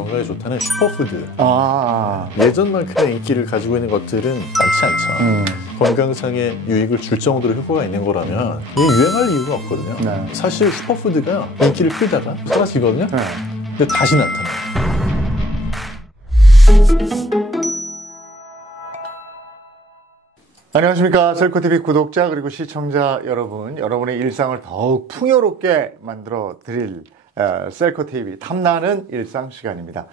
건강에 좋다는 슈퍼푸드. 예전만큼의 인기를 가지고 있는 것들은 많지 않죠. 건강상의 유익을 줄 정도로 효과가 있는 거라면 이게 유행할 이유가 없거든요. 네. 사실 슈퍼푸드가 인기를 끌다가 사라지거든요. 네. 근데 다시 나타나요. 안녕하십니까. 셀코TV 구독자 그리고 시청자 여러분, 여러분의 일상을 더욱 풍요롭게 만들어 드릴 셀코TV 탐나는 일상 시간입니다.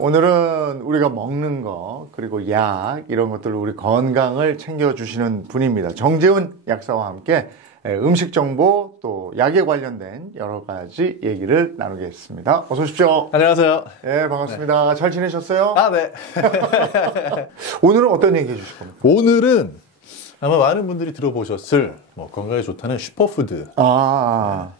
오늘은 우리가 먹는 거 그리고 약 이런 것들로 우리 건강을 챙겨주시는 분입니다. 정재훈 약사와 함께 음식 정보 또 약에 관련된 여러 가지 얘기를 나누겠습니다. 어서 오십시오. 안녕하세요. 네, 반갑습니다. 잘 지내셨어요? 네. 오늘은 어떤 얘기 해주실 겁니까? 오늘은 아마 많은 분들이 들어보셨을 건강에 좋다는 슈퍼푸드.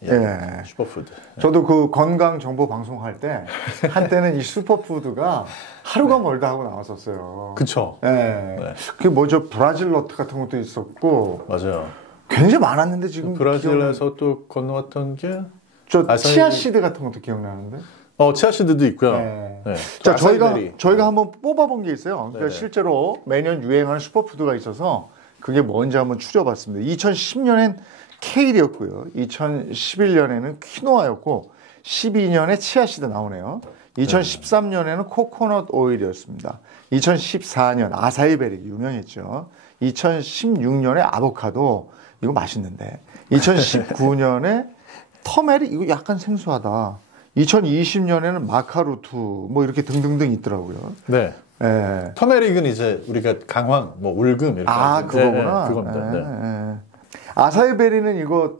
예. 슈퍼푸드. 저도 그 건강 정보 방송할 때 한때는 이 슈퍼푸드가 하루가 멀다 하고 나왔었어요. 그쵸. 예. 네. 그게 뭐죠? 브라질 너트 같은 것도 있었고. 맞아요. 굉장히 많았는데 지금. 브라질에서 또 건너왔던 게 저 치아씨드 같은 것도 기억나는데. 치아씨드도 있고요. 네. 네. 자, 저희가 한번 뽑아본 게 있어요. 그러니까 네네. 실제로 매년 유행하는 슈퍼푸드가 있어서 그게 뭔지 한번 추려봤습니다. 2010년엔 케일이었고요. 2011년에는 퀴노아였고 12년에 치아씨드 나오네요. 2013년에는 코코넛 오일이었습니다. 2014년 아사이베리 유명했죠. 2016년에 아보카도 이거 맛있는데 2019년에 터메릭 이거 약간 생소하다. 2020년에는 마카루트 뭐 이렇게 등등등 있더라고요. 네. 예. 터메릭은 이제 우리가 강황, 울금 이렇게 그거구나. 그겁니다. 네. 아사이베리는 이거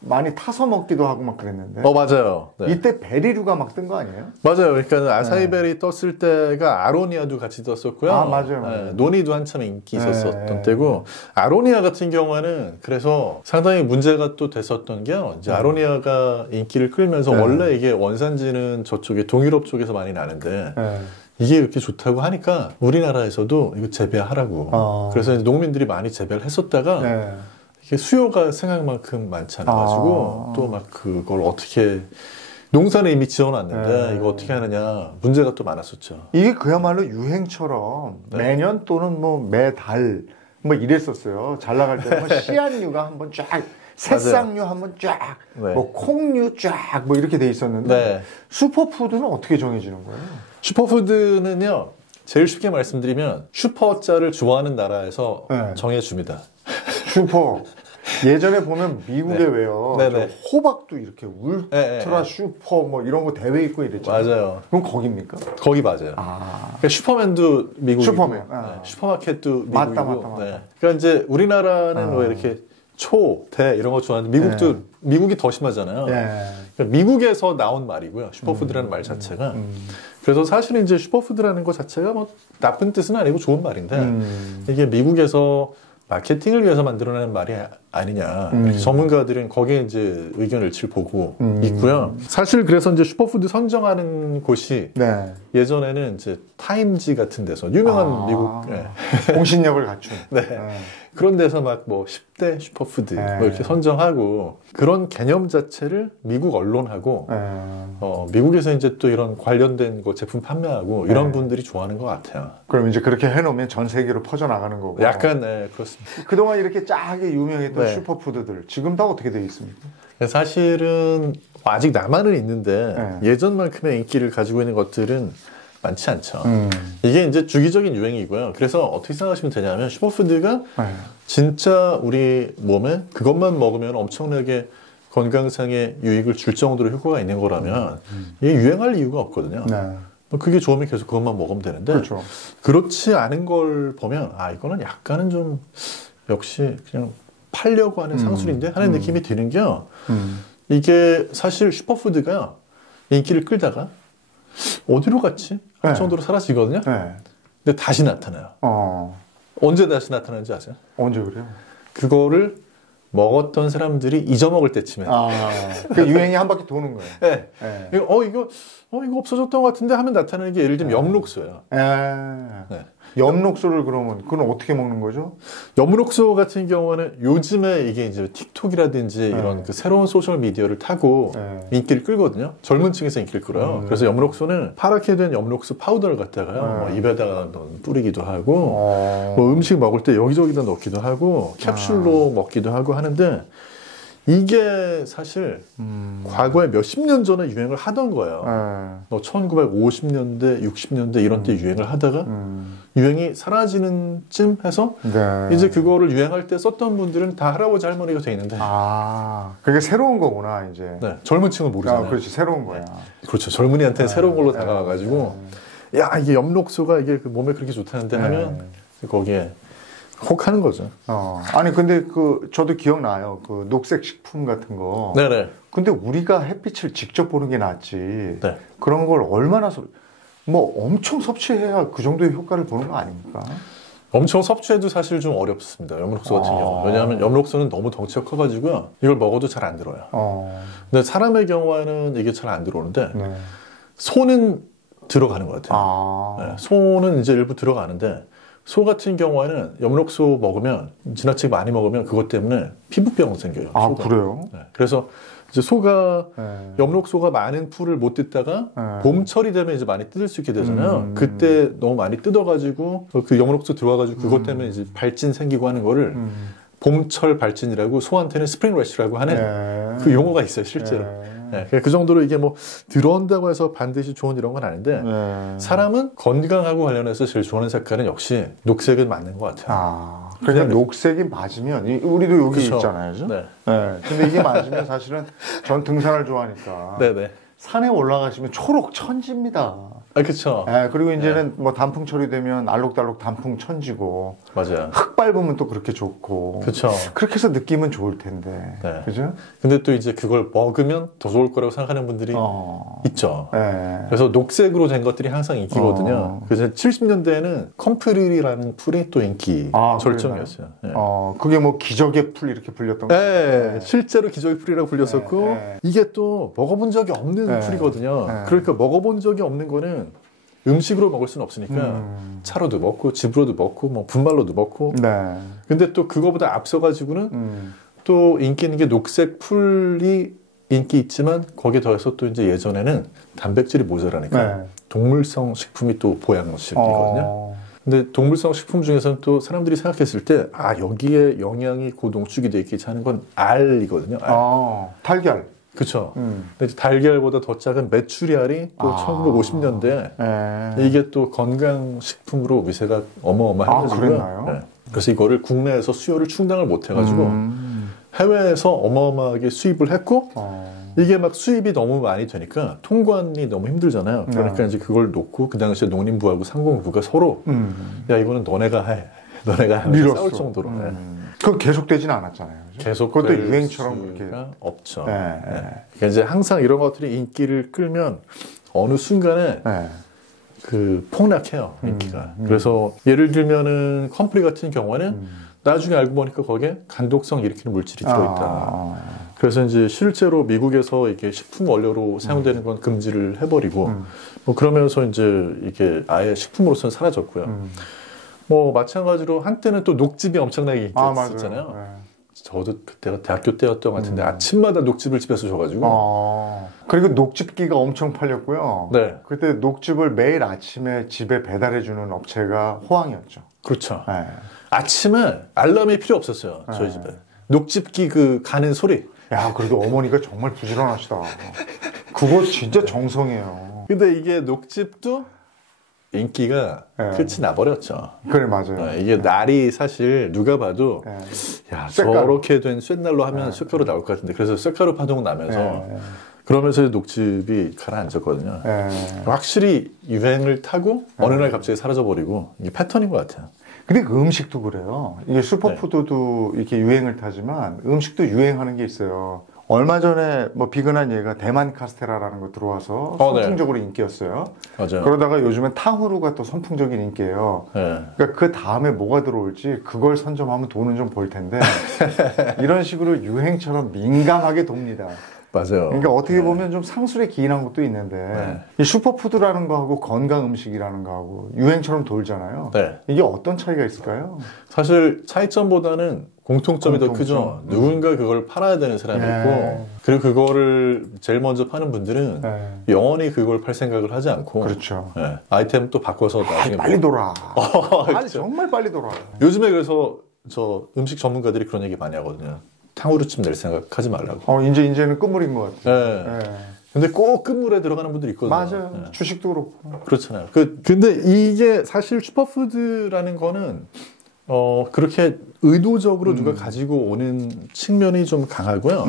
많이 타서 먹기도 하고 막 그랬는데. 맞아요. 네. 이때 베리류가 막 뜬 거 아니에요? 맞아요. 그러니까 아사이베리 떴을 때가 아로니아도 같이 떴었고요. 맞아요. 네, 노니도 한참 인기 있었던 때고, 아로니아 같은 경우에는 그래서 상당히 문제가 또 됐었던 게요. 이제 아로니아가 인기를 끌면서 원래 이게 원산지는 저쪽에 동유럽 쪽에서 많이 나는데 이게 이렇게 좋다고 하니까 우리나라에서도 이거 재배하라고. 그래서 이제 농민들이 많이 재배를 했었다가 이게 수요가 생각만큼 많지 않아가지고 또 막 그걸 어떻게 농사는 이미 지어놨는데 이거 어떻게 하느냐 문제가 또 많았었죠. 이게 그야말로 유행처럼 매년 또는 뭐 매달 뭐 이랬었어요. 잘 나갈 때는 뭐 씨앗류가 한번 쫙, 새싹류 한번 쫙, 뭐 콩류 쫙 뭐 이렇게 돼 있었는데 슈퍼푸드는 어떻게 정해지는 거예요? 슈퍼푸드는요, 제일 쉽게 말씀드리면 슈퍼자를 좋아하는 나라에서 정해줍니다. 슈퍼. 예전에 보면 미국에 왜요? 호박도 이렇게 울트라 슈퍼 뭐 이런 거 대회 있고 이랬잖아요. 맞아요. 그럼 거기입니까? 거기 맞아요. 그러니까 슈퍼맨도 미국이고, 슈퍼맨. 슈퍼마켓도 미국이고. 맞다. 그러니까 이제 우리나라는 뭐 이렇게 초, 대 이런 거 좋아하는데 미국이 더 심하잖아요. 그러니까 미국에서 나온 말이고요. 슈퍼푸드라는 말 자체가. 그래서 사실은 이제 슈퍼푸드라는 것 자체가 뭐 나쁜 뜻은 아니고 좋은 말인데 이게 미국에서 마케팅을 위해서 만들어내는 말이 아니냐. 전문가들은 거기에 이제 의견을 보고 있고요. 사실 그래서 이제 슈퍼푸드 선정하는 곳이 예전에는 이제 타임지 같은 데서 유명한 미국 공신력을 갖춘 그런 데서 막 뭐 10대 슈퍼푸드 뭐 이렇게 선정하고 그런 개념 자체를 미국 언론하고 미국에서 이제 또 이런 관련된 거 제품 판매하고 이런 분들이 좋아하는 것 같아요. 그럼 이제 그렇게 해놓으면 전 세계로 퍼져나가는 거고. 약간 그렇습니다. 그동안 이렇게 쫙게 유명했던 슈퍼푸드들 지금 다 어떻게 되어 있습니까? 사실은 아직 남아는 있는데 예전만큼의 인기를 가지고 있는 것들은 많지 않죠. 이게 이제 주기적인 유행이고요. 그래서 어떻게 생각하시면 되냐면 슈퍼푸드가 진짜 우리 몸에 그것만 먹으면 엄청나게 건강상의 유익을 줄 정도로 효과가 있는 거라면 이게 유행할 이유가 없거든요. 그게 좋으면 계속 그것만 먹으면 되는데 그렇지 않은 걸 보면 이거는 약간은 좀 역시 그냥 팔려고 하는 상술인데 하는 느낌이 드는 게요. 이게 사실 슈퍼푸드가 인기를 끌다가 어디로 갔지? 할 정도로 사라지거든요. 근데 다시 나타나요. 언제 다시 나타나는지 아세요? 언제 그래요? 그거를 먹었던 사람들이 잊어먹을 때쯤에. 그 유행이 한 바퀴 도는 거예요. 이거 없어졌던 것 같은데 하면 나타나는 게 예를 들면 영록소예요. 엽록소를 그러면 그건 어떻게 먹는 거죠? 엽록소 같은 경우는 요즘에 이게 이제 틱톡이라든지 이런 그 새로운 소셜 미디어를 타고 인기를 끌거든요. 젊은 층에서 인기를 끌어요. 그래서 엽록소는 파랗게 된 엽록소 파우더를 갖다가요. 뭐 입에다가 뿌리기도 하고 뭐 음식 먹을 때 여기저기다 넣기도 하고 캡슐로 먹기도 하고 하는데 이게 사실 과거에 몇십 년 전에 유행을 하던 거예요. 1950년대, 60년대 이런 때 유행을 하다가 유행이 사라지는 쯤 해서 이제 그거를 유행할 때 썼던 분들은 다 할아버지 할머니가 돼 있는데 그게 새로운 거구나 이제. 네, 젊은 층은 모르잖아요. 그렇지, 새로운 거야. 그렇죠. 젊은이한테는 새로운 걸로 다가와가지고 야 이게 엽록소가 이게 그 몸에 그렇게 좋다는데 하면 거기에 혹 하는 거죠. 아니 근데 저도 기억나요. 그 녹색 식품 같은 거. 네네. 근데 우리가 햇빛을 직접 보는 게 낫지. 네. 그런 걸 얼마나 뭐 엄청 섭취해야 그 정도의 효과를 보는 거 아닙니까? 엄청 섭취해도 사실 좀 어렵습니다. 엽록소 같은 경우. 왜냐하면 엽록소는 너무 덩치가 커가지고요. 이걸 먹어도 잘 안 들어요. 근데 사람의 경우에는 이게 잘 안 들어오는데 소는 들어가는 것 같아요. 네, 소는 이제 일부 들어가는데 소 같은 경우에는 엽록소 먹으면 지나치게 많이 먹으면 그것 때문에 피부병 생겨요. 소가. 그래요? 네, 그래서 이제 소가 엽록소가 많은 풀을 못 뜯다가 봄철이 되면 이제 많이 뜯을 수 있게 되잖아요. 그때 너무 많이 뜯어가지고 그 엽록소 들어와가지고 그것 때문에 이제 발진 생기고 하는 거를 봄철 발진이라고 소한테는 스프링 래쉬라고 하는 그 용어가 있어요, 실제로. 네, 그 정도로 이게 뭐 들어온다고 해서 반드시 좋은 이런 건 아닌데 사람은 건강하고 관련해서 제일 좋아하는 색깔은 역시 녹색은 맞는 것 같아요. 그냥 녹색이 맞으면 우리도 여기 그쵸. 있잖아요. 네. 근데 이게 맞으면 사실은 전 등산을 좋아하니까 네네. 산에 올라가시면 초록 천지입니다. 그렇죠. 그리고 이제는 뭐 단풍철이 되면 알록달록 단풍 천지고 맞아요. 흙 밟으면 또 그렇게 좋고. 그렇죠. 그렇게 해서 느낌은 좋을 텐데. 네. 그죠? 근데 또 이제 그걸 먹으면 더 좋을 거라고 생각하는 분들이 있죠. 네. 그래서 녹색으로 된 것들이 항상 인기거든요. 그래서 70년대에는 컴프릴이라는 풀이 또 인기 절정이었어요. 네. 그게 뭐 기적의 풀 이렇게 불렸던 거. 네. 실제로 기적의 풀이라고 불렸었고 이게 또 먹어본 적이 없는 풀이거든요. 그러니까 먹어본 적이 없는 거는 음식으로 먹을 수는 없으니까 차로도 먹고 집으로도 먹고 뭐 분말로도 먹고. 근데 또 그거보다 앞서가지고는 또 인기 있는 게 녹색 풀이 인기 있지만 거기에 더해서 또 이제 예전에는 단백질이 모자라니까 동물성 식품이 또 보양식이거든요. 근데 동물성 식품 중에서는 또 사람들이 생각했을 때 여기에 영양이 고농축이 돼 있기 하는 건 알이거든요. 알. 달걀. 그렇죠. 근데 이제 달걀보다 더 작은 메추리알이 또 1950년대 이게 또 건강식품으로 위세가 어마어마해가지고요. 네. 그래서 이거를 국내에서 수요를 충당을 못 해가지고 해외에서 어마어마하게 수입을 했고 이게 막 수입이 너무 많이 되니까 통관이 너무 힘들잖아요. 그러니까 이제 그걸 놓고 그 당시에 농림부하고 상공부가 서로 야 이거는 너네가 해. 너네가 밀었어. 싸울 정도로. 그건 계속되진 않았잖아요. 계속 그것도 유행처럼 그렇게 없죠. 그러니까 이제 항상 이런 것들이 인기를 끌면 어느 순간에 그 폭락해요, 인기가. 그래서 예를 들면은 컴프리 같은 경우에는 나중에 알고 보니까 거기에 간독성 일으키는 물질이 들어있다. 그래서 이제 실제로 미국에서 이게 식품 원료로 사용되는 건 금지를 해버리고 뭐 그러면서 이제 이게 아예 식품으로서는 사라졌고요. 뭐 마찬가지로 한때는 또 녹즙이 엄청나게 인기였었잖아요. 저도 그때가 대학교 때였던 것 같은데 아침마다 녹즙을 집에서 줘가지고 그리고 녹즙기가 엄청 팔렸고요. 네. 그때 녹즙을 매일 아침에 집에 배달해주는 업체가 호황이었죠. 그렇죠. 아침에 알람이 필요 없었어요. 저희 집에 녹즙기 그 가는 소리. 야, 그래도 어머니가 정말 부지런하시다. 그거 진짜 정성이에요. 근데 이게 녹즙도 인기가 끝이 나버렸죠. 그래, 맞아요. 이게 날이 사실 누가 봐도 야 저렇게 된 쇳날로 하면 쇳가루 나올 것 같은데 그래서 쇳가루 파동 나면서 그러면서 녹즙이 가라앉았거든요. 확실히 유행을 타고 어느 날 갑자기 사라져버리고 이게 패턴인 것 같아요. 근데 그 음식도 그래요. 이게 슈퍼푸드도 이렇게 유행을 타지만 음식도 유행하는 게 있어요. 얼마 전에 뭐 비근한 얘가 대만 카스테라라는 거 들어와서 선풍적으로 인기였어요. 맞아요. 그러다가 요즘엔 탕후루가 또 선풍적인 인기예요. 그러니까 그 다음에 뭐가 들어올지 그걸 선점하면 돈은 좀 벌 텐데 이런 식으로 유행처럼 민감하게 돕니다. 맞아요. 그러니까 어떻게 보면 좀 상술에 기인한 것도 있는데 이 슈퍼푸드라는 거하고 건강 음식이라는 거하고 유행처럼 돌잖아요. 이게 어떤 차이가 있을까요? 사실 차이점보다는 공통점이 더 크죠. 누군가 그걸 팔아야 되는 사람이 있고, 그리고 그거를 제일 먼저 파는 분들은 영원히 그걸 팔 생각을 하지 않고, 그렇죠. 아이템 또 바꿔서 나중에 빨리 돌아. 그렇죠. 빨리, 정말 빨리 돌아. 요즘에 그래서 저 음식 전문가들이 그런 얘기 많이 하거든요. 탕후루집 낼 생각하지 말라고. 이제는 끝물인 것 같아요. 근데 꼭 끝물에 들어가는 분들이 있거든요. 맞아요. 주식도 그렇고. 그렇잖아요. 근데 이게 사실 슈퍼푸드라는 거는 그렇게 의도적으로 누가 가지고 오는 측면이 좀 강하고요.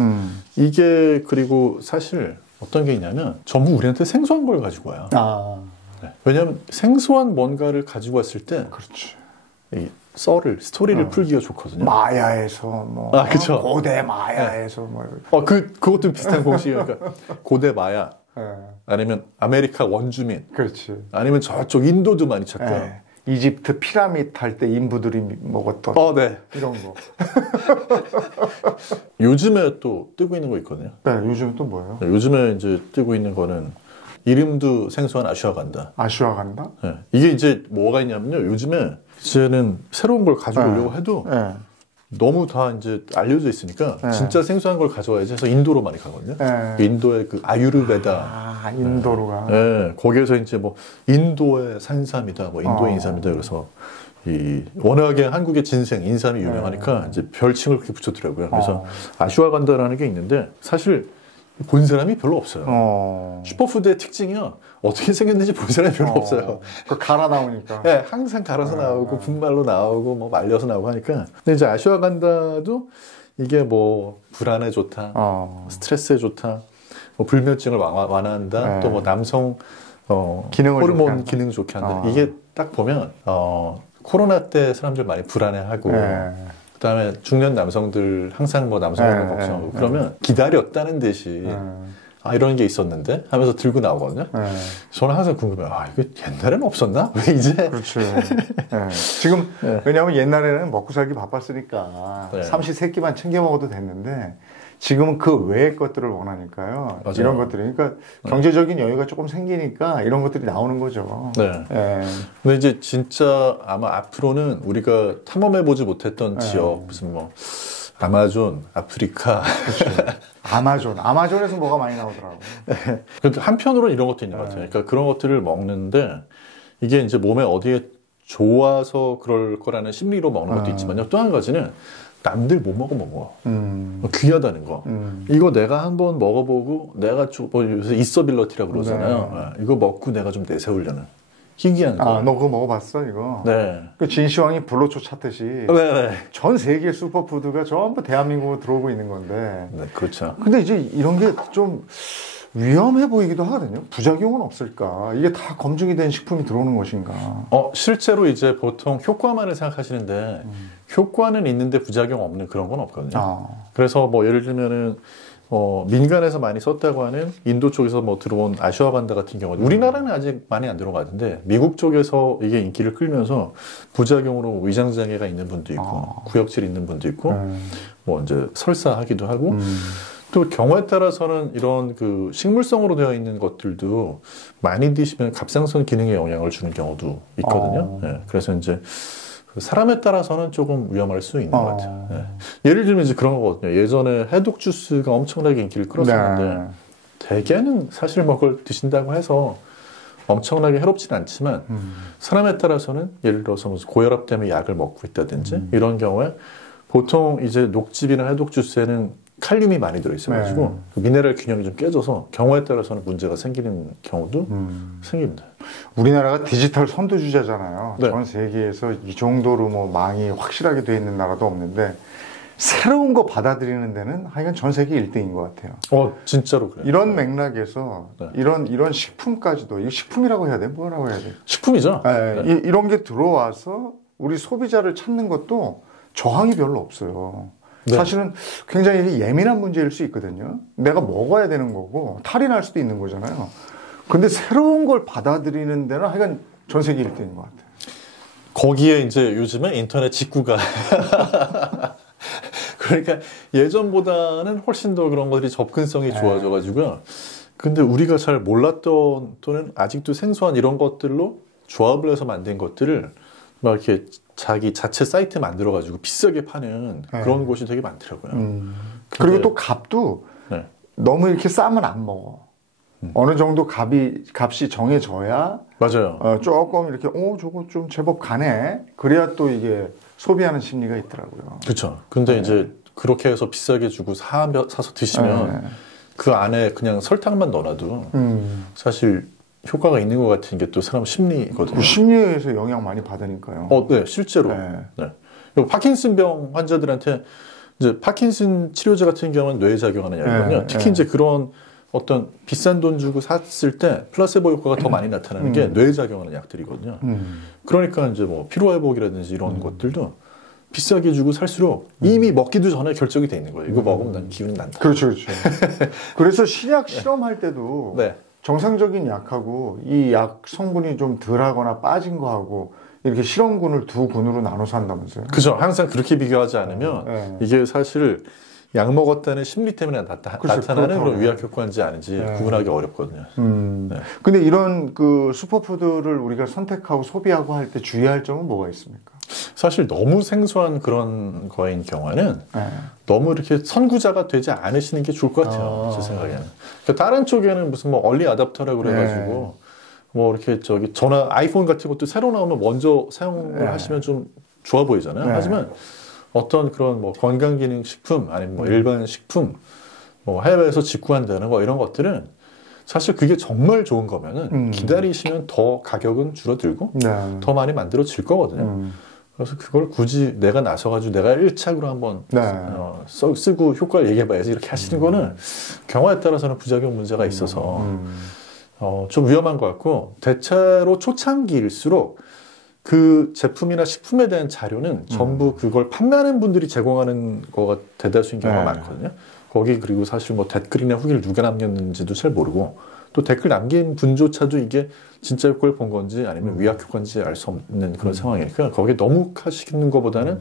이게 그리고 사실 어떤 게 있냐면 전부 우리한테 생소한 걸 가지고 와요. 왜냐하면 생소한 뭔가를 가지고 왔을 때 그렇지. 이 스토리를 풀기가 좋거든요. 마야에서 뭐 그쵸. 고대 마야에서 뭐 그것도 비슷한 공식이니까 그러니까 고대 마야 아니면 아메리카 원주민 그렇지. 아니면 저쪽 인도도 많이 찾고요. 이집트 피라미드 할 때 인부들이 먹었던 이런 거. 요즘에 또 뜨고 있는 거 있거든요. 요즘 또 뭐예요? 요즘에 이제 뜨고 있는 거는 이름도 생소한 아슈아간다. 아슈아간다? 이게 이제 뭐가 있냐면요. 요즘에 이제는 새로운 걸 가져오려고 해도 너무 다 이제 알려져 있으니까 진짜 생소한 걸 가져와야지 해서 인도로 많이 가거든요. 인도의 그 아유르베다. 인도로 가. 거기에서 이제 뭐 인도의 산삼이다, 뭐 인도의 인삼이다. 그래서 워낙에 한국의 진생, 인삼이 유명하니까 이제 별칭을 그렇게 붙였더라고요. 그래서 아슈아간다라는 게 있는데 사실 본 사람이 별로 없어요. 슈퍼푸드의 특징이요. 어떻게 생겼는지 본 사람이 별로 없어요. 갈아 나오니까. 항상 갈아서 나오고 분말로 나오고 뭐 말려서 나오고 하니까. 근데 이제 아슈아간다도 이게 뭐 불안에 좋다, 스트레스에 좋다, 뭐 불면증을 완화한다, 또 뭐 남성 호르몬 기능 좋게 한다. 이게 딱 보면 코로나 때 사람들 많이 불안해하고. 그다음에 중년 남성들 항상 뭐 남성 호르몬 걱정하고 그러면 기다렸다는 듯이 이런 게 있었는데 하면서 들고 나오거든요. 저는 항상 궁금해요. 이거 옛날에는 없었나? 왜 이제? 그렇죠. 지금 왜냐하면 옛날에는 먹고 살기 바빴으니까 삼시세끼만 챙겨 먹어도 됐는데 지금은 그 외의 것들을 원하니까요. 맞아요. 이런 것들이 그러니까 경제적인 여유가 조금 생기니까 이런 것들이 나오는 거죠. 근데 이제 진짜 아마 앞으로는 우리가 탐험해보지 못했던 지역 무슨 뭐 아마존, 아프리카. 아마존에서 뭐가 많이 나오더라고요. 그런데 한편으로는 이런 것도 있는 것 같아요. 그러니까 그런 것들을 먹는데 이게 이제 몸에 어디에 좋아서 그럴 거라는 심리로 먹는 것도 있지만요. 또 한 가지는 남들 못 먹어. 귀하다는 거. 이거 내가 한번 먹어보고 내가 요새 있어빌러티라고 그러잖아요. 이거 먹고 내가 좀 내세우려는. 희귀한 거. 너 그거 먹어봤어, 이거? 그 진시황이 불로초 찾듯이. 전 세계 슈퍼푸드가 전부 대한민국으로 들어오고 있는 건데. 그렇죠. 근데 이제 이런 게 좀 위험해 보이기도 하거든요. 부작용은 없을까? 이게 다 검증이 된 식품이 들어오는 것인가? 실제로 이제 보통 효과만을 생각하시는데 효과는 있는데 부작용 없는 그런 건 없거든요. 그래서 뭐 예를 들면은 민간에서 많이 썼다고 하는 인도 쪽에서 뭐 들어온 아슈아간다 같은 경우 우리나라는 아직 많이 안 들어가는데 미국 쪽에서 이게 인기를 끌면서 부작용으로 위장장애가 있는 분도 있고 구역질 있는 분도 있고 뭐 이제 설사하기도 하고 또 경우에 따라서는 이런 그 식물성으로 되어 있는 것들도 많이 드시면 갑상선 기능에 영향을 주는 경우도 있거든요. 그래서 이제 사람에 따라서는 조금 위험할 수 있는 것 같아요. 예를 들면 이제 그런 거거든요. 예전에 해독 주스가 엄청나게 인기를 끌었었는데 대개는 사실 뭐 그걸 드신다고 해서 엄청나게 해롭진 않지만 사람에 따라서는 예를 들어서 무슨 고혈압 때문에 약을 먹고 있다든지 이런 경우에 보통 이제 녹즙이나 해독 주스에는 칼륨이 많이 들어있어가지고 그 미네랄 균형이 좀 깨져서 경우에 따라서는 문제가 생기는 경우도 생깁니다. 우리나라가 디지털 선두주자잖아요. 전 세계에서 이 정도로 뭐 망이 확실하게 돼 있는 나라도 없는데 새로운 거 받아들이는 데는 하여간 전 세계 1등인 것 같아요. 진짜로 그래요. 이런 맥락에서 이런 식품까지도 이거 식품이라고 해야 돼? 뭐라고 해야 돼? 식품이죠. 이런 게 들어와서 우리 소비자를 찾는 것도 저항이 별로 없어요. 사실은 굉장히 예민한 문제일 수 있거든요. 내가 먹어야 되는 거고 탈이 날 수도 있는 거잖아요. 근데 새로운 걸 받아들이는 데는 하여간 전 세계 1등인 것 같아요. 거기에 이제 요즘에 인터넷 직구가 그러니까 예전보다는 훨씬 더 그런 것들이 접근성이 좋아져가지고요. 근데 우리가 잘 몰랐던 또는 아직도 생소한 이런 것들로 조합을 해서 만든 것들을 막 이렇게 자기 자체 사이트 만들어가지고 비싸게 파는 그런 곳이 되게 많더라고요. 그리고 또 값도 네. 너무 이렇게 싸면 안 먹어. 어느 정도 값이 정해져야 맞아요. 조금 이렇게 저거 좀 제법 가네. 그래야 또 이게 소비하는 심리가 있더라고요. 그렇죠. 근데 이제 그렇게 해서 비싸게 주고 사서 드시면 그 안에 그냥 설탕만 넣어놔도 사실 효과가 있는 것 같은 게 또 사람 심리거든요. 심리에서 영향 많이 받으니까요. 네, 실제로. 네. 파킨슨병 환자들한테 이제 파킨슨 치료제 같은 경우는 뇌에 작용하는 약이거든요. 특히 이제 그런 어떤 비싼 돈 주고 샀을 때 플라세보 효과가 더 많이 나타나는 게 뇌에 작용하는 약들이거든요. 그러니까 이제 뭐 피로회복이라든지 이런 것들도 비싸게 주고 살수록 이미 먹기도 전에 결정이 돼 있는 거예요. 이거 먹으면 난 기분이 난다. 그렇죠. 그래서 신약 실험할 때도 네. 정상적인 약하고 이 약 성분이 좀 덜하거나 빠진 거하고 이렇게 실험군을 두 군으로 나눠서 한다면서요? 그죠. 항상 그렇게 비교하지 않으면 이게 사실 약 먹었다는 심리 때문에 나타나는 그런 위약 효과인지 아닌지 구분하기 어렵거든요. 네. 근데 이런 그 슈퍼푸드를 우리가 선택하고 소비하고 할 때 주의할 점은 뭐가 있습니까? 사실 너무 생소한 그런 거인 경우에는 너무 이렇게 선구자가 되지 않으시는 게 좋을 것 같아요. 제 생각에는. 그러니까 다른 쪽에는 무슨 뭐 얼리 아답터라고 그래가지고 뭐 이렇게 전화 아이폰 같은 것도 새로 나오면 먼저 사용을 하시면 좀 좋아 보이잖아요. 하지만 어떤 그런 뭐 건강기능식품 아니면 뭐 일반 식품 뭐 해외에서 직구한다는 거 이런 것들은 사실 그게 정말 좋은 거면은 기다리시면 더 가격은 줄어들고 더 많이 만들어질 거거든요. 그래서 그걸 굳이 내가 나서가지고 내가 1착으로 한번 쓰고 효과를 얘기해봐야지 이렇게 하시는 거는 경우에 따라서는 부작용 문제가 있어서 좀 위험한 것 같고 대체로 초창기일수록 그 제품이나 식품에 대한 자료는 전부 그걸 판매하는 분들이 제공하는 거가 대다수인 경우가 많거든요. 거기 그리고 사실 뭐 댓글이나 후기를 누가 남겼는지도 잘 모르고 또 댓글 남긴 분조차도 이게 진짜 효과를 본 건지 아니면 위약 효과인지 알 수 없는 그런 상황이니까 거기에 너무 하시는 것보다는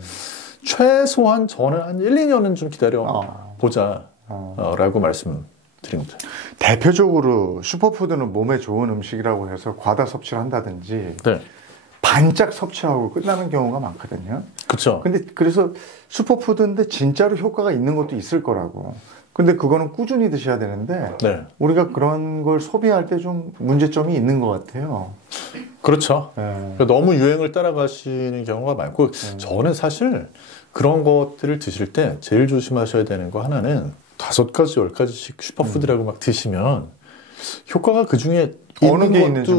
최소한 저는 한 1, 2년은 좀 기다려 보자 라고 말씀드립니다. 대표적으로 슈퍼푸드는 몸에 좋은 음식이라고 해서 과다 섭취를 한다든지 반짝 섭취하고 끝나는 경우가 많거든요. 그렇죠. 근데 그래서 슈퍼푸드인데 진짜로 효과가 있는 것도 있을 거라고. 근데 그거는 꾸준히 드셔야 되는데 우리가 그런 걸 소비할 때 좀 문제점이 있는 것 같아요. 그렇죠. 그러니까 너무 유행을 따라가시는 경우가 많고 저는 사실 그런 것들을 드실 때 제일 조심하셔야 되는 거 하나는 5가지, 10가지씩 슈퍼푸드라고 막 드시면 효과가 그 중에 어느 게 있는지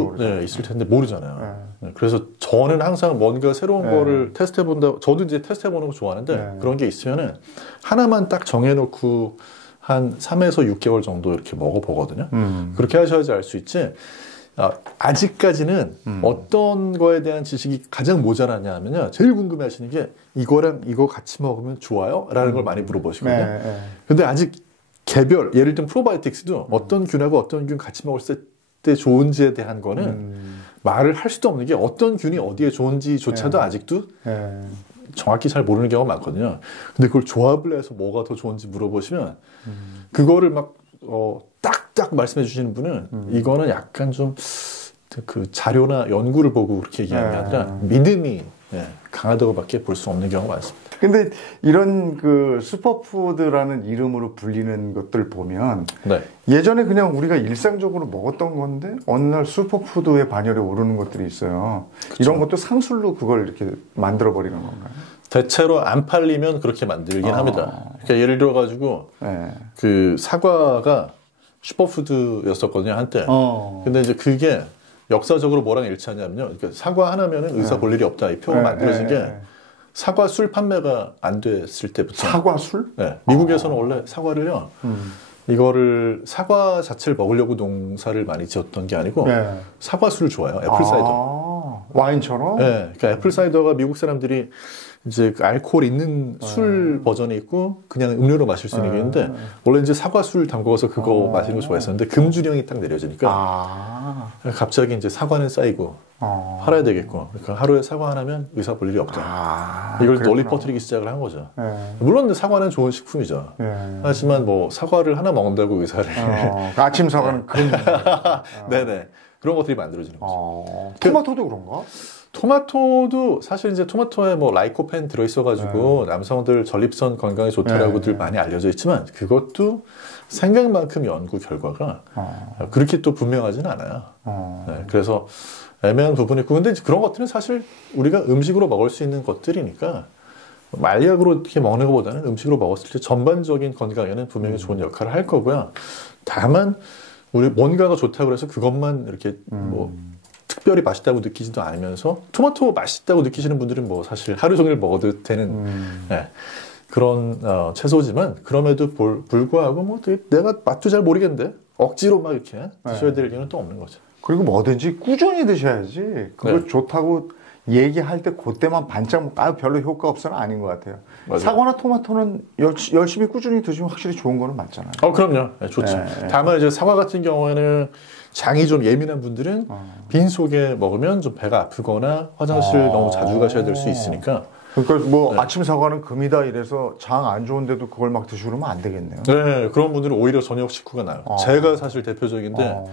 있을 텐데 모르잖아요. 그래서 저는 항상 뭔가 새로운 거를 테스트해본다. 저도 이제 테스트해보는 거 좋아하는데 그런 게 있으면은 하나만 딱 정해놓고 한 3에서 6개월 정도 이렇게 먹어보거든요. 그렇게 하셔야지 알 수 있지. 아직까지는 어떤 거에 대한 지식이 가장 모자라냐 하면요. 제일 궁금해 하시는 게 이거랑 이거 같이 먹으면 좋아요? 라는 걸 많이 물어보시거든요. 근데 아직 개별, 예를 들면 프로바이오틱스도 어떤 균하고 어떤 균 같이 먹을 때 좋은지에 대한 거는 말을 할 수도 없는 게 어떤 균이 어디에 좋은지조차도 아직도 정확히 잘 모르는 경우가 많거든요. 근데 그걸 조합을 해서 뭐가 더 좋은지 물어보시면 그거를 막 딱딱 말씀해 주시는 분은 이거는 약간 좀 그 자료나 연구를 보고 그렇게 얘기하는 게 아니라 믿음이 강하다고밖에 볼 수 없는 경우가 많습니다. 근데 이런 그 슈퍼푸드라는 이름으로 불리는 것들 보면 예전에 그냥 우리가 일상적으로 먹었던 건데 어느 날 슈퍼푸드의 반열에 오르는 것들이 있어요. 이런 것도 상술로 그걸 이렇게 만들어 버리는 건가요? 대체로 안 팔리면 그렇게 만들긴 합니다. 그러니까 예를 들어 가지고 그 사과가 슈퍼푸드였었거든요 한때. 근데 이제 그게 역사적으로 뭐랑 일치하냐면요. 그러니까 사과 하나면은 의사 볼 일이 없다. 이 표가 만들어진 게 사과 술 판매가 안 됐을 때부터. 사과 술? 미국에서는 원래 사과를요. 이거를 사과 자체를 먹으려고 농사를 많이 지었던 게 아니고 사과 술을 좋아해요. 애플 사이더. 와인처럼? 네, 그러니까 애플 사이더가 미국 사람들이 이제 그 알코올 있는 술 버전이 있고 그냥 음료로 마실 수 있는 게 있는데 원래 이제 사과 술 담궈서 그거 마시는 거 좋아했었는데 금주령이 딱 내려지니까 갑자기 이제 사과는 쌓이고 팔아야 되겠고 그러니까 하루에 사과 하나면 의사 볼 일이 없다. 이걸 널리 퍼뜨리기 시작을 한 거죠. 물론 사과는 좋은 식품이죠. 하지만 뭐 사과를 하나 먹는다고 의사를 아침 사과는 금 네네 그런 것들이 만들어지는 거죠. 토마토도 그런가? 토마토도 사실 이제 토마토에 뭐 라이코펜 들어있어가지고 남성들 전립선 건강에 좋다라고들 많이 알려져 있지만 그것도 생각만큼 연구 결과가 그렇게 또 분명하지는 않아요. 네, 그래서 애매한 부분이 있고 근데 그런 것들은 사실 우리가 음식으로 먹을 수 있는 것들이니까 말약으로 이렇게 먹는 것보다는 음식으로 먹었을 때 전반적인 건강에는 분명히 좋은 역할을 할 거고요. 다만 우리 뭔가가 좋다고 해서 그것만 이렇게 뭐 특별히 맛있다고 느끼지도 않으면서 토마토 맛있다고 느끼시는 분들은 뭐 사실 하루 종일 먹어도 되는 네, 그런 채소지만 그럼에도 불구하고 뭐 내가 맛도 잘 모르겠는데 억지로 막 이렇게 드셔야 될 이유는 또 없는 거죠. 그리고 뭐든지 꾸준히 드셔야지 그거 좋다고 얘기할 때 그때만 반짝 별로 효과 없어는 아닌 것 같아요. 맞아요. 사과나 토마토는 열심히 꾸준히 드시면 확실히 좋은 거는 맞잖아요. 그럼요. 네, 좋죠. 다만 이제 사과 같은 경우에는 장이 좀 예민한 분들은 빈속에 먹으면 좀 배가 아프거나 화장실 너무 자주 가셔야 될 수 있으니까. 그러니까 뭐 아침 사과는 금이다 이래서 장 안 좋은데도 그걸 막 드시고 그러면 안 되겠네요. 네, 그런 분들은 오히려 저녁 식후가 나요. 제가 사실 대표적인데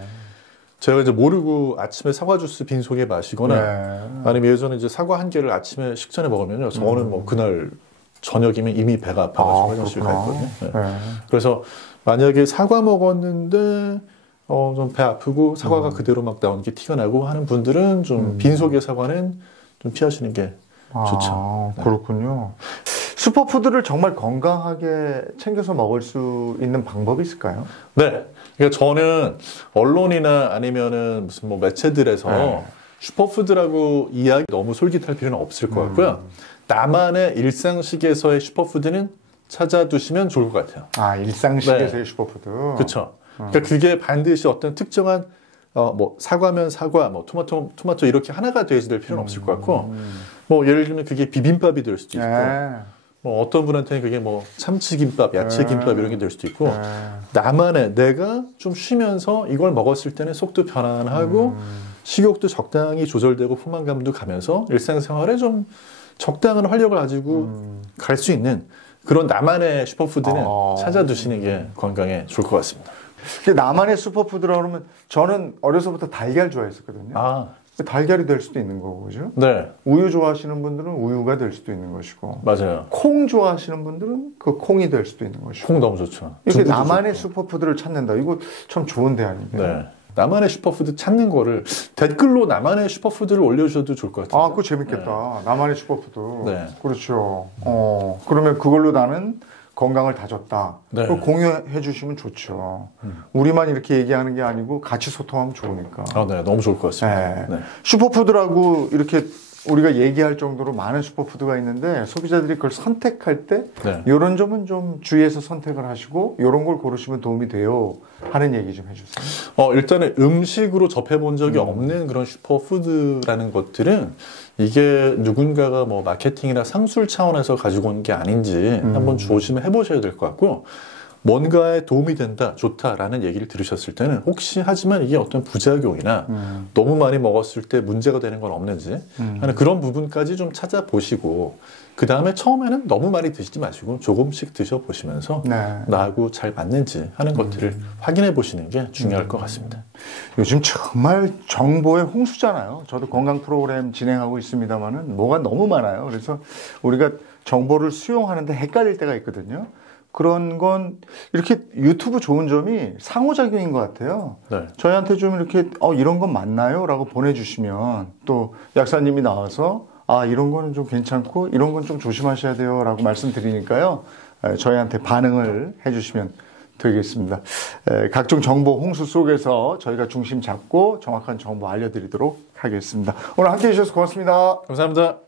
제가 이제 모르고 아침에 사과 주스 빈속에 마시거나 아니면 예전에 이제 사과 한 개를 아침에 식전에 먹으면요. 저는 뭐 그날 저녁이면 이미 배가 아파가지고 화장실 가 있거든요. 그래서 만약에 사과 먹었는데 좀 배 아프고 사과가 그대로 막 나오는 게 티가 나고 하는 분들은 좀 빈속의 사과는 좀 피하시는 게 좋죠. 그렇군요. 슈퍼푸드를 정말 건강하게 챙겨서 먹을 수 있는 방법이 있을까요? 네. 그러니까 저는 언론이나 아니면은 무슨 뭐 매체들에서 슈퍼푸드라고 이야기 너무 솔깃할 필요는 없을 것 같고요. 나만의 일상식에서의 슈퍼푸드는 찾아두시면 좋을 것 같아요. 일상식에서의 슈퍼푸드. 그렇죠. 그러니까 그게 반드시 어떤 특정한 뭐 사과면 사과, 뭐 토마토 이렇게 하나가 되어야 될 필요는 없을 것 같고, 뭐 예를 들면 그게 비빔밥이 될 수도 있고, 뭐 어떤 분한테는 그게 뭐 참치김밥, 야채김밥 이런 게 될 수도 있고, 나만의 내가 좀 쉬면서 이걸 먹었을 때는 속도 편안하고 식욕도 적당히 조절되고 포만감도 가면서 일상생활에 좀 적당한 활력을 가지고 갈 수 있는 그런 나만의 슈퍼푸드는 찾아두시는 게 건강에 좋을 것 같습니다. 나만의 슈퍼푸드라고 그러면 저는 어려서부터 달걀 좋아했었거든요. 달걀이 될 수도 있는 거고, 그죠? 네. 우유 좋아하시는 분들은 우유가 될 수도 있는 것이고. 맞아요. 콩 좋아하시는 분들은 그 콩이 될 수도 있는 것이고. 콩 너무 좋죠. 이렇게 나만의 슈퍼푸드를 찾는다. 이거 참 좋은 대안인데. 네. 나만의 슈퍼푸드 찾는 거를 댓글로 나만의 슈퍼푸드를 올려주셔도 좋을 것 같아요. 그거 재밌겠다. 나만의 슈퍼푸드. 네. 그렇죠. 그러면 그걸로 나는 건강을 다졌다. 그걸 공유해 주시면 좋죠. 우리만 이렇게 얘기하는 게 아니고 같이 소통하면 좋으니까. 네. 너무 좋을 것 같습니다. 네. 슈퍼푸드라고 이렇게 우리가 얘기할 정도로 많은 슈퍼푸드가 있는데 소비자들이 그걸 선택할 때 이런 점은 좀 주의해서 선택을 하시고 이런 걸 고르시면 도움이 돼요 하는 얘기 좀 해주세요. 일단은 음식으로 접해본 적이 없는 그런 슈퍼푸드라는 것들은 이게 누군가가 뭐 마케팅이나 상술 차원에서 가지고 온 게 아닌지 한번 조심을 해보셔야 될 것 같고 뭔가에 도움이 된다, 좋다라는 얘기를 들으셨을 때는 혹시 하지만 이게 어떤 부작용이나 너무 많이 먹었을 때 문제가 되는 건 없는지 하는 그런 부분까지 좀 찾아보시고 그 다음에 처음에는 너무 많이 드시지 마시고 조금씩 드셔보시면서 나하고 잘 맞는지 하는 것들을 확인해 보시는 게 중요할 것 같습니다. 요즘 정말 정보의 홍수잖아요. 저도 건강 프로그램 진행하고 있습니다만은 뭐가 너무 많아요. 그래서 우리가 정보를 수용하는데 헷갈릴 때가 있거든요. 그런 건 이렇게 유튜브 좋은 점이 상호작용인 것 같아요. 저희한테 좀 이렇게 이런 건 맞나요? 라고 보내주시면 또 약사님이 나와서 이런 거는 좀 괜찮고 이런 건 좀 조심하셔야 돼요 라고 말씀드리니까요. 저희한테 반응을 해주시면 되겠습니다. 각종 정보 홍수 속에서 저희가 중심 잡고 정확한 정보 알려드리도록 하겠습니다. 오늘 함께해 주셔서 고맙습니다. 감사합니다.